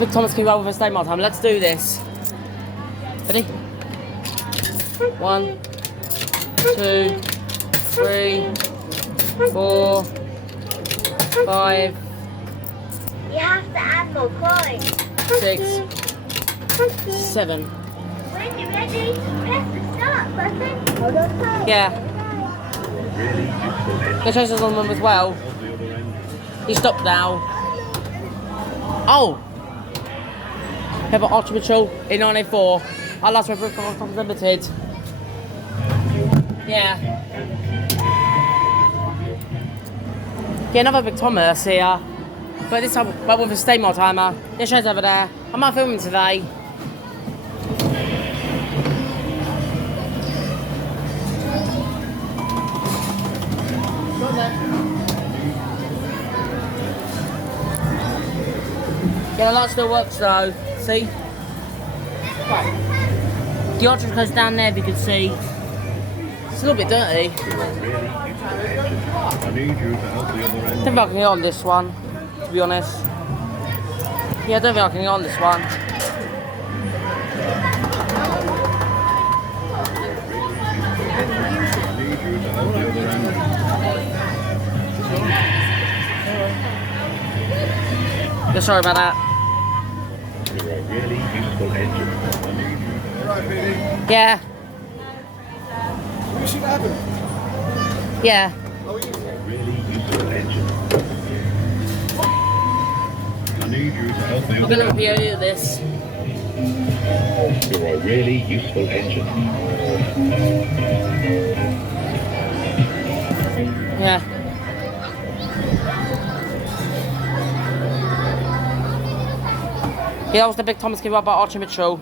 Big Thomas can go over Stamar time. Let's do this. Ready? 1, 2, 3, 4, 5. You have to add more coins. 6, 7. When you're ready, press the start button. Hold on tight. Yeah. The chaser's on them as well. He stopped now. Oh! Have an Ultra Patrol in 984. I lost my brick on Limited. Yeah. Yeah, another Big Thomas here. But this time, with a Stamar timer. The show's over there. I'm not filming today. Yeah, the light still works though. See? The ostrich goes down there if you can see. It's a little bit dirty. I need you to help the other I end. don't think I can get on this one, to be honest. Yeah, I don't think I can get on this one. I need you to help the other end. Yeah, sorry about that. You're a really useful engine. I need you. Right, Kiddie. Yeah, You see what happened? yeah. You're a really useful engine. I need you to help the I'm other gonna end. review this. You're a really useful engine. Yeah. Yeah, that was the Big Thomas give up by Archie Mitchell.